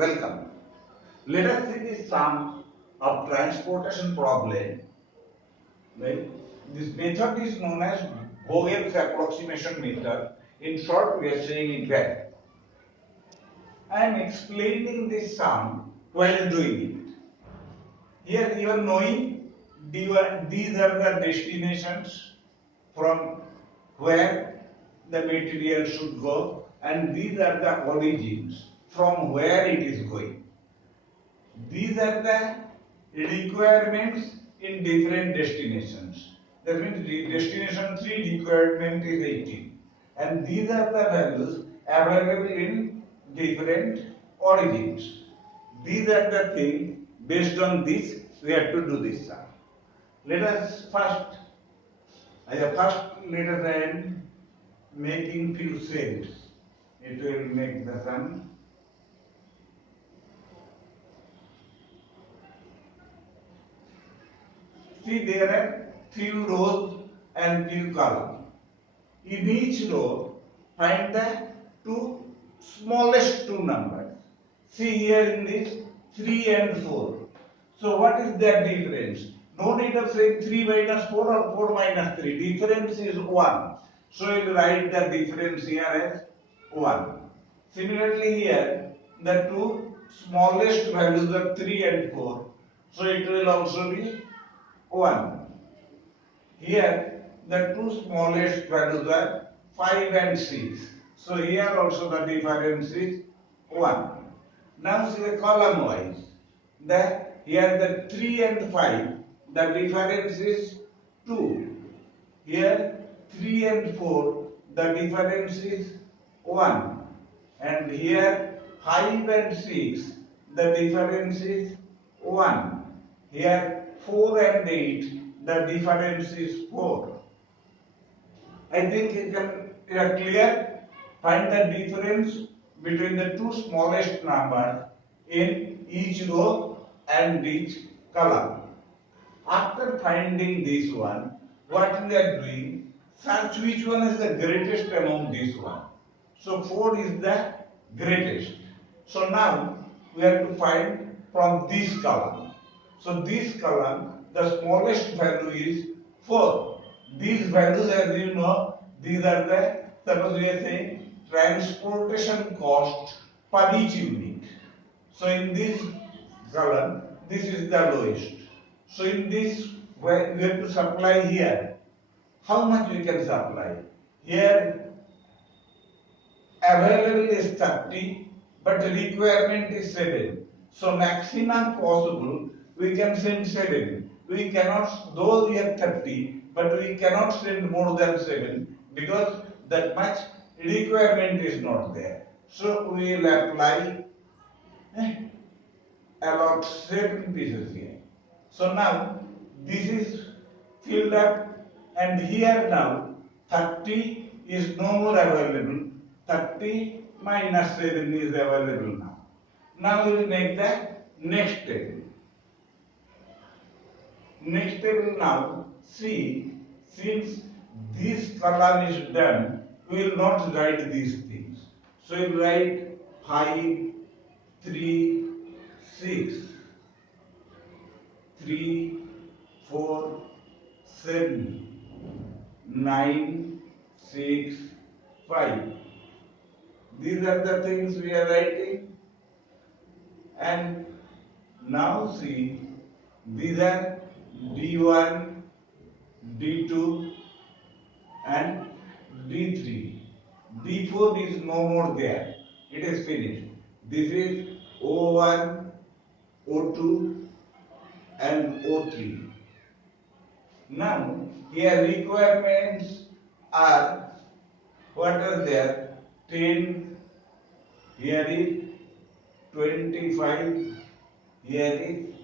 Welcome. Let us see the sum of transportation problem. Right? This method is known as Vogel's approximation method. In short, we are saying it well. I am explaining this sum while doing it. Here you are knowing these are the destinations from where the material should go, and these are the origins from where it is going. These are the requirements in different destinations. That means destination 3 requirement is 18. And these are the values available in different origins. These are the things, based on this, we have to do this sum. Let us first, let us end making few cells. It will make the sum. See, there are few rows and few columns. In each row, find the smallest two numbers. See here in this 3 and 4. So what is their difference? No need of saying 3 minus 4 or 4 minus 3. Difference is 1. So you will write the difference here as 1. Similarly here, the two smallest values are 3 and 4. So it will also be 1. Here the two smallest values are 5 and 6. So here also the difference is 1. Now see the column wise. Here the 3 and 5, the difference is 2. Here 3 and 4, the difference is 1. And here 5 and 6, the difference is 1. Here 4 and 8, the difference is 4. I think you are clear. Find the difference between the two smallest numbers in each row and each column. After finding this one, what we are doing, search which one is the greatest among this one. So 4 is the greatest. So now we have to find from this column. So this column, the smallest value is 4. These values, as you know, these are the, suppose we are saying transportation cost per each unit. So in this column, this is the lowest. So in this, we have to supply here. How much we can supply? Here available is 30, but the requirement is 7. So maximum possible, we can send 7. We cannot, though we have 30, but we cannot send more than 7 because that much requirement is not there. So we will apply about 7 pieces here. So now this is filled up, and here now 30 is no more available. 30 minus 7 is available now. Now we will make the next table. Next table now, see, since this column is done, we will not write these things. So we will write 5, 3, 6, 3, 4, 7, 9, 6, 5. These are the things we are writing. And now see, these are D1, D2 and D3. D4 is no more there. It is finished. This is O1, O2 and O3. Now, here requirements are, what are there? 10, here is 25, here is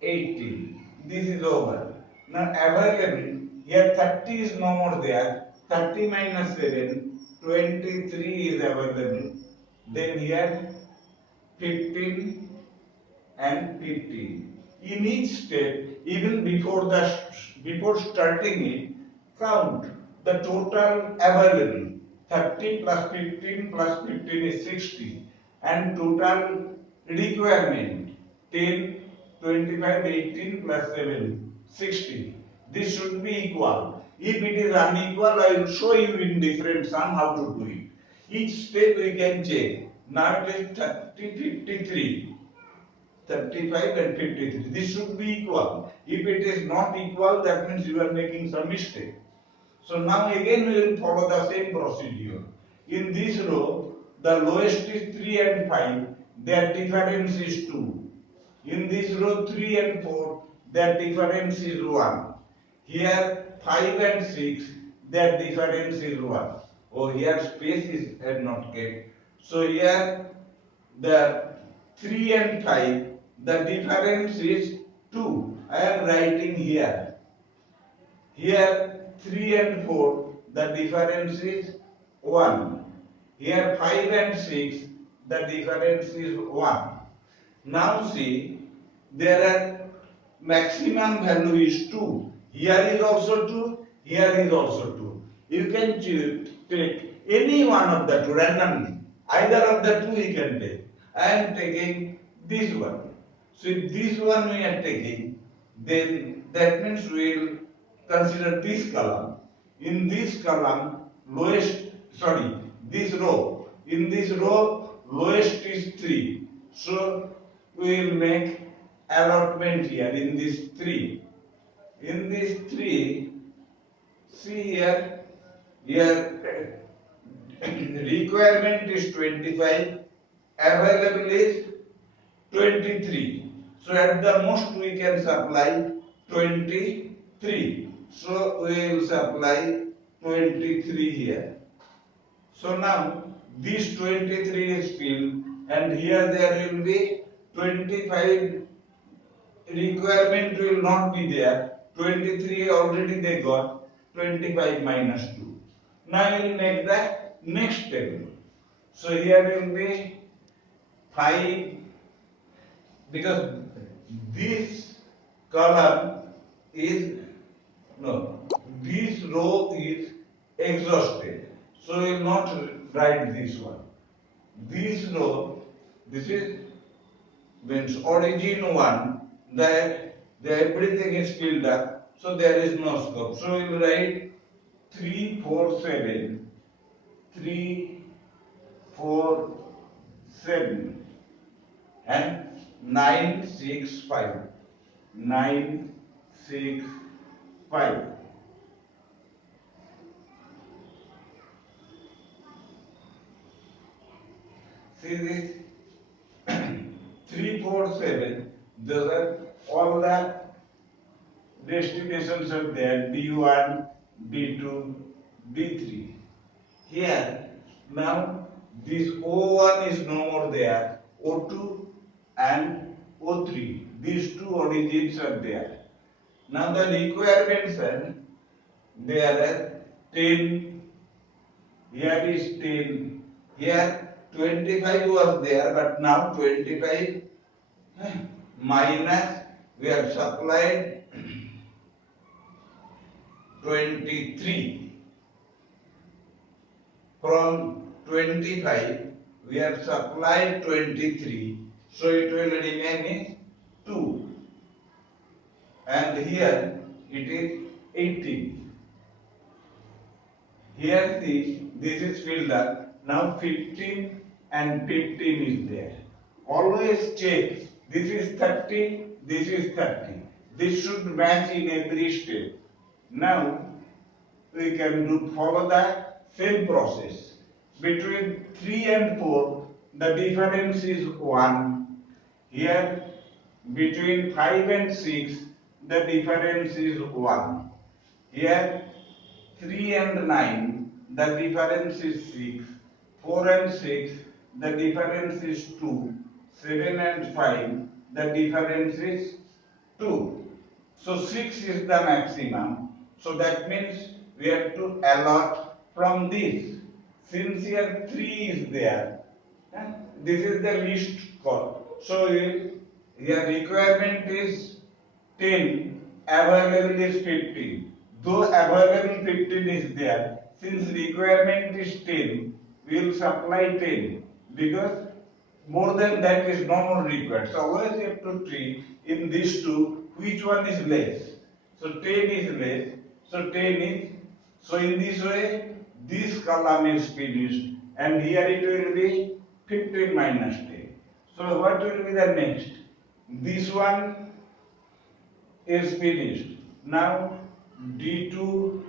18. This is over. Now available, here 30 is no more there. 30 minus 7, 23 is available. Then here 15 and 15. In each step, even before starting it, count the total available. 30 plus 15 plus 15 is 60, and total requirement 10, 25, 18 plus 7, 60. This should be equal. If it is unequal, I will show you in different sum how to do it. Each step we can check. Now it is 30, 53. 35 and 53. This should be equal. If it is not equal, that means you are making some mistake. So now again we will follow the same procedure. In this row, the lowest is 3 and 5, their difference is 2. In this row 3 and 4, their difference is 1. Here 5 and 6, their difference is 1. Oh, here space is not kept. So here the 3 and 5, the difference is 2. I am writing here. Here 3 and 4, the difference is 1. Here 5 and 6, the difference is 1. Now see, there are maximum value is 2. Here is also 2, here is also 2. You can take any one of the two randomly. Either of the two you can take. I am taking this one. So if this one we are taking, then that means we will consider this column. In this column, this row. In this row, lowest is 3. So we will make allotment here in this 3. In this 3, see here requirement is 25, available is 23. So at the most we can supply 23. So we will supply 23 here. So now this 23 is filled and here there will be 25 requirement will not be there. 23 already they got, 25 minus 2. Now we will make the next table. So here will be 5, because this column is, no, this row is exhausted. So we will not write this one. This row, this is means origin 1, that everything is filled up, so there is no scope. So we will write 3, 4, 7, 3, 4, 7 and 9, 6, 5. 9, 6, 5. See this 3, 4, 7. Those are all the destinations are there, B1, B2, B3. Here, now this O1 is no more there, O2 and O3. These two origins are there. Now the requirements are there are 10, here is 10, here 25 was there, but now 25 minus we have supplied 23. From 25 we have supplied 23, so it will remain is 2, and here it is 18. Here this is filled up. Now 15 and 15 is there. Always check, this is 30, this is 30. This should match in every step. Now we can follow the same process. Between 3 and 4, the difference is 1. Here, between 5 and 6, the difference is 1. Here, 3 and 9, the difference is 6. 4 and 6, the difference is 2. 7 and 5, the difference is 2. So 6 is the maximum. So that means we have to allot from this. Since here 3 is there, this is the least call. So here requirement is 10, available is 15. Though available 15 is there, since requirement is 10, we will supply 10 because More than that is no more required. So always you have to treat in these two which one is less. So 10 is less. So 10 is, so in this way this column is finished and here it will be 15 minus 10. So what will be the next? This one is finished. Now D2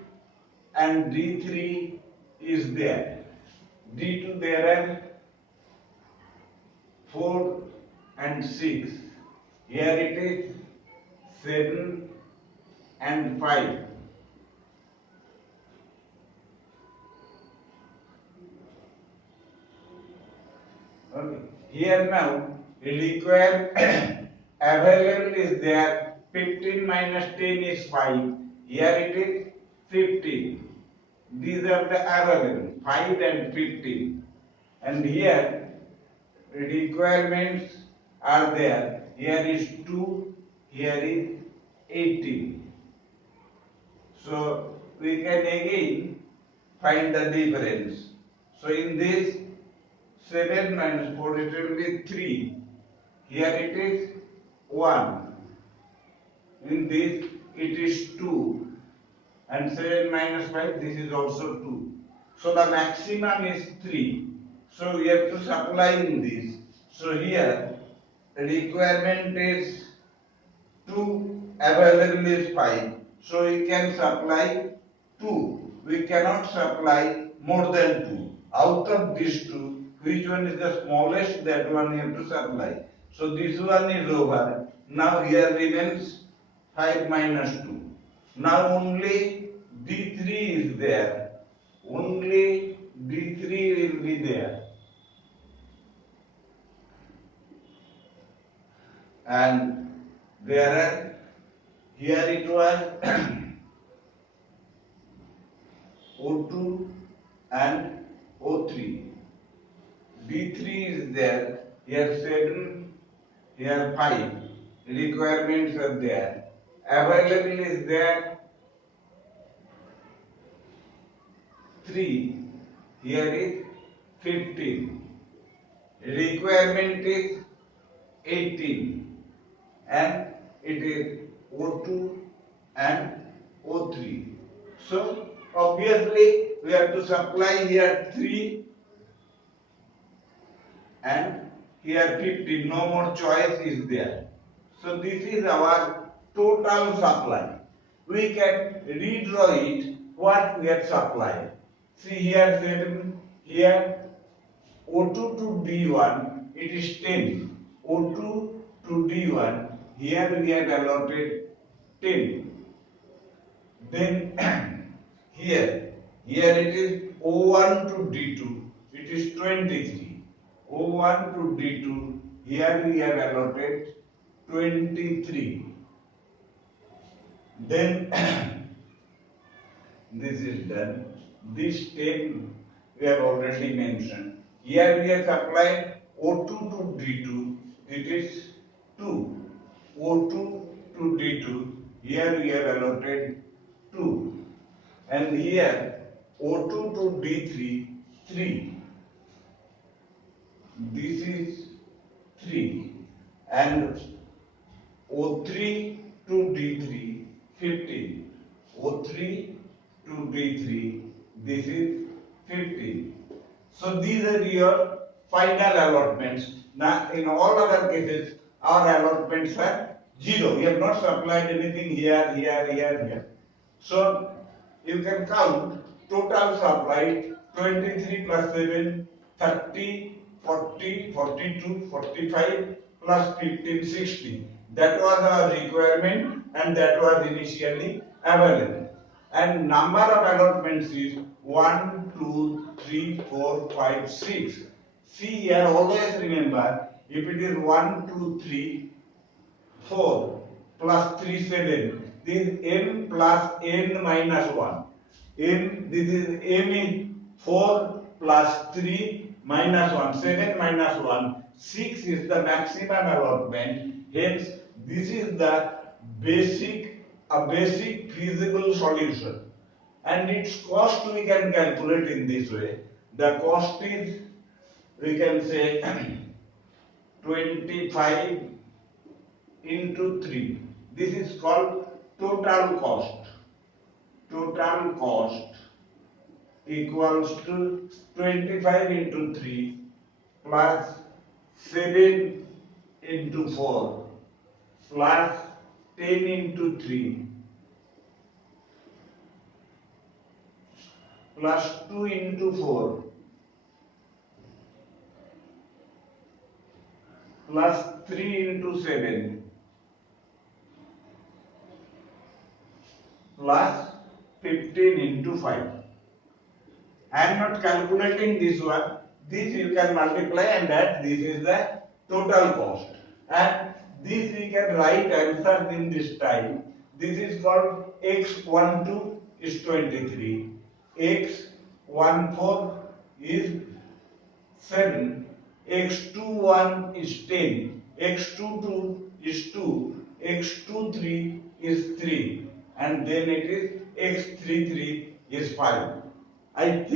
and D3 is there. D2 there are 4 and 6. Here it is 7 and 5. Okay. Here now require available is there 15 minus 10 is 5. Here it is 15. These are the available 5 and 15. And here requirements are there. Here is 2, here is 18. So we can again find the difference. So in this 7 minus 4 it will be 3. Here it is 1. In this it is 2. And 7 minus 5 this is also 2. So the maximum is 3. So we have to supply in this. So here requirement is 2, available is 5. So we can supply 2. We cannot supply more than 2. Out of these two, which one is the smallest, that one we have to supply. So this one is over. Now here remains 5 minus 2. Now only D3 is there. Only D3 will be there. And there are, here it was O2 and O3. D3 is there, here 7, here 5. Requirements are there. Available is there 3, here is 15. Requirement is 18 and it is O2 and O3. So obviously we have to supply here 3 and here 15. No more choice is there. So this is our total supply. We can redraw it what we have supplied. See here 7, here O2 to D1 it is 10. O2 to D1 here we have allotted 10. Then here it is O1 to D2 it is 23. O1 to D2 here we have allotted 23. Then this is done. This 10 we have already mentioned. Here we have supplied O2 to D2 it is 2. O2 to D2 here we have allotted 2. And here O2 to D3 3. This is 3. And O3 to D3 15. O3 to D3 this is 15. So these are your final allotments. Now in all other cases our allotments are 0. We have not supplied anything here. So you can count total supply 23 plus 7, 30, 40, 42, 45 plus 15, 60. That was our requirement and that was initially available. And number of allotments is 1, 2, 3, 4, 5, 6. See here, always remember, if it is 1, 2, 3, 4 plus 3, 7. This is n plus n minus 1. This is m is 4 plus 3 minus 1. 7 minus 1. 6 is the maximum allotment. Hence, this is the basic feasible solution. And its cost we can calculate in this way. The cost is, we can say 25 into 3. This is called total cost. Total cost equals to 25 into 3 plus 7 into 4 plus 10 into 3 plus 2 into 4 plus 3 into 7 plus 15 into 5. I am not calculating this one. This you can multiply and that this is the total cost. And this we can write answer in this time. This is called x12 is 23, x14 is 7, x21 is 10, x22 is 2, x23 is 3, and then it is x33 is 5. I think